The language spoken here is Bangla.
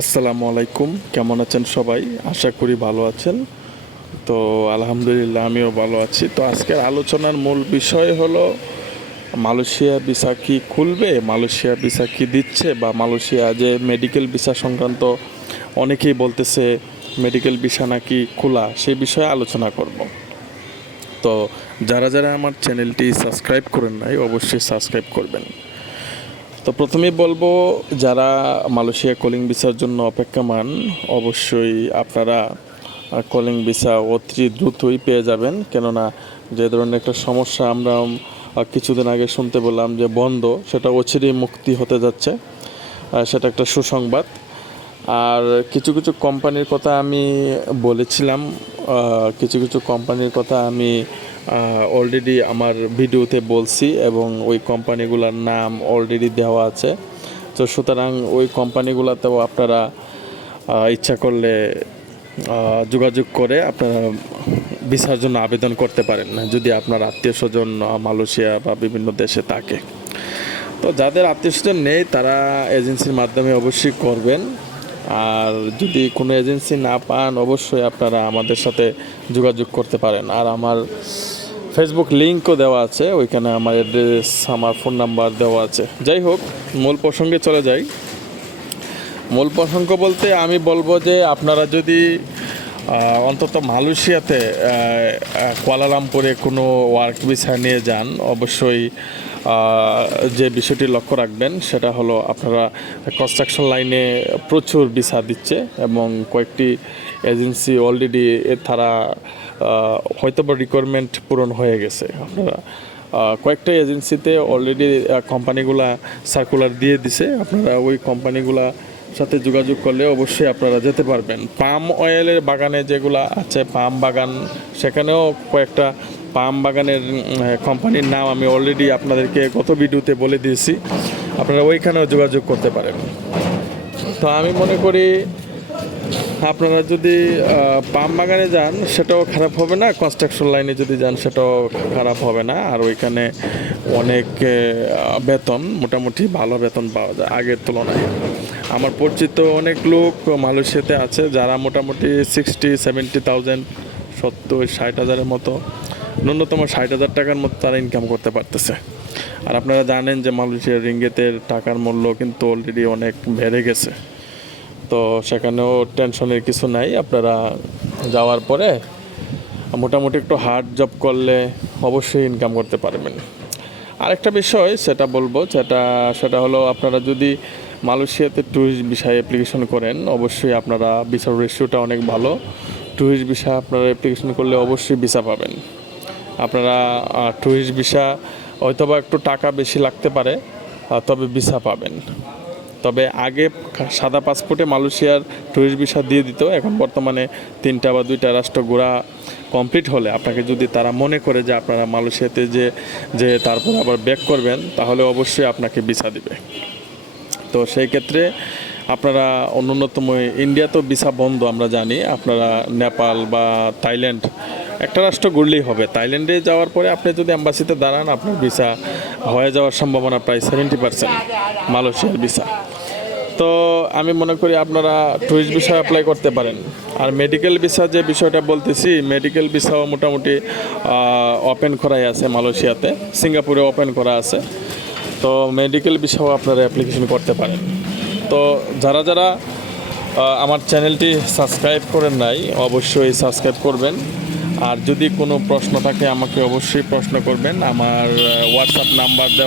আসসালামু আলাইকুম, কেমন আছেন সবাই? আশা করি ভালো আছেন। তো আলহামদুলিল্লাহ আমিও ভালো আছি। তো আজকের আলোচনার মূল বিষয় হলো মালয়েশিয়া ভিসা কি খুলবে, মালয়েশিয়া ভিসা কি দিচ্ছে, বা মালয়েশিয়া যে মেডিকেল ভিসা সংক্রান্ত অনেকেই বলতেছে মেডিকেল ভিসা নাকি খোলা, সেই বিষয়ে আলোচনা করব। তো যারা যারা আমার চ্যানেলটি সাবস্ক্রাইব করেন নাই অবশ্যই সাবস্ক্রাইব করবেন। তো প্রথমেই বলবো, যারা মালয়েশিয়া কলিং ভিসার জন্য অপেক্ষমান অবশ্যই আপনারা কলিং ভিসা অতি দ্রুতই পেয়ে যাবেন। কেননা যে ধরনের একটা সমস্যা আমরা কিছুদিন আগে শুনতে বললাম যে বন্ধ, সেটা অচিরেই মুক্তি হতে যাচ্ছে। সেটা একটা সুসংবাদ। আর কিছু কিছু কোম্পানির কথা আমি বলেছিলাম, কিছু কিছু কোম্পানির কথা আমি অলরেডি আমার ভিডিওতে বলছি এবং ওই কোম্পানিগুলোর নাম অলরেডি দেওয়া আছে। তো সুতরাং ওই কোম্পানিগুলোতেও আপনারা ইচ্ছা করলে যোগাযোগ করে আপনারা ভিসার জন্য আবেদন করতে পারেন, যদি আপনার আত্মীয় স্বজন মালয়েশিয়া বা বিভিন্ন দেশে থাকে। তো যাদের আত্মীয় স্বজন নেই তারা এজেন্সির মাধ্যমে অবশ্যই করবেন। আর যদি কোনো এজেন্সি না পান অবশ্যই আপনারা আমাদের সাথে যোগাযোগ করতে পারেন। আর আমার ফেসবুক লিঙ্কও দেওয়া আছে, ওইখানে আমার অ্যাড্রেস, আমার ফোন নাম্বার দেওয়া আছে। যাই হোক, মূল প্রসঙ্গে চলে যাই। মূল প্রসঙ্গ বলতে আমি বলবো যে আপনারা যদি অন্তত মালয়েশিয়াতে কুয়ালালামপুরে কোনো ওয়ার্ক ভিসা নিয়ে যান, অবশ্যই যে বিষয়টি লক্ষ্য রাখবেন সেটা হলো আপনারা কনস্ট্রাকশন লাইনে প্রচুর ভিসা দিচ্ছে এবং কয়েকটি এজেন্সি অলরেডি তারা হয়তোবা রিকোয়ারমেন্ট পূরণ হয়ে গেছে। আপনারা কয়েকটা এজেন্সিতে অলরেডি কোম্পানিগুলা সার্কুলার দিয়ে দিছে, আপনারা ওই কোম্পানিগুলা সাথে যোগাযোগ করলে অবশ্যই আপনারা যেতে পারবেন। পাম অয়েলের বাগানে যেগুলো আছে, পাম বাগান, সেখানেও কয়েকটা পাম বাগানের কোম্পানির নাম আমি অলরেডি আপনাদেরকে গত ভিডিওতে বলে দিয়েছি, আপনারা ওইখানেও যোগাযোগ করতে পারেন। তো আমি মনে করি আপনারা যদি পাম বাগানে যান সেটাও খারাপ হবে না, কনস্ট্রাকশন লাইনে যদি যান সেটাও খারাপ হবে না। আর ওইখানে অনেক বেতন, মোটামুটি ভালো বেতন পাওয়া যায় আগের তুলনায়। আমার পরিচিত অনেক লোক মালয়েশিয়াতে আছে যারা মোটামুটি 60-70,000, 70-60,000-এর মতো, ন্যূনতম 60,000 টাকার মতো তারা ইনকাম করতে পারতেছে। আর আপনারা জানেন যে মালয়েশিয়ার রিঙ্গিতের টাকার মূল্য কিন্তু অলরেডি অনেক বেড়ে গেছে। তো সেখানেও টেনশনের কিছু নাই, আপনারা যাওয়ার পরে মোটামুটি একটু হার্ড জব করলে অবশ্যই ইনকাম করতে পারবেন। আরেকটা বিষয় সেটা বলবো, সেটা হলো আপনারা যদি মালয়েশিয়াতে ট্যুরিস্ট ভিসায় অ্যাপ্লিকেশন করেন অবশ্যই আপনারা ভিসার রেশিওটা অনেক ভালো। ট্যুরিস্ট ভিসা আপনারা অ্যাপ্লিকেশন করলে অবশ্যই ভিসা পাবেন। আপনারা ট্যুরিস্ট ভিসা হয়তোবা একটু টাকা বেশি লাগতে পারে, তবে ভিসা পাবেন। তবে আগে সাদা পাসপোর্টে মালয়েশিয়ার ট্যুরিস্ট ভিসা দিয়ে দিত, এখন বর্তমানে 3টা বা 2টা রাষ্ট্র ঘোরা কমপ্লিট হলে আপনাকে যদি তারা মনে করে যে আপনারা মালয়েশিয়াতে যে তারপর আবার ব্যাক করবেন, তাহলে অবশ্যই আপনাকে ভিসা দিবে। তো সেই ক্ষেত্রে আপনারা ন্যূনতম, ইন্ডিয়াতেও ভিসা বন্ধ আমরা জানি, আপনারা নেপাল বা থাইল্যান্ড একটা রাষ্ট্র ঘুরলেই হবে। থাইল্যান্ডে যাওয়ার পরে আপনি যদি অ্যাম্বাসিতে দাঁড়ান আপনার ভিসা হয়ে যাওয়ার সম্ভাবনা প্রায় 70% মালয়েশিয়ার ভিসা। তো আমি মনে করি আপনারা ট্যুরিস্ট ভিসা অ্যাপ্লাই করতে পারেন। আর মেডিকেল ভিসা যে বিষয়টা বলতেছি, মেডিকেল ভিসাও মোটামুটি ওপেন করাই আছে মালয়েশিয়াতে, সিঙ্গাপুরে ওপেন করা আছে। তো মেডিকেল ভিসাও আপনারা অ্যাপ্লিকেশন করতে পারেন। তো যারা যারা আমার চ্যানেলটি সাবস্ক্রাইব করেন নাই অবশ্যই সাবস্ক্রাইব করবেন। আর যদি কোনো প্রশ্ন থাকে আমাকে অবশ্যই প্রশ্ন করবেন। আমার হোয়াটসঅ্যাপ নাম্বার দেওয়া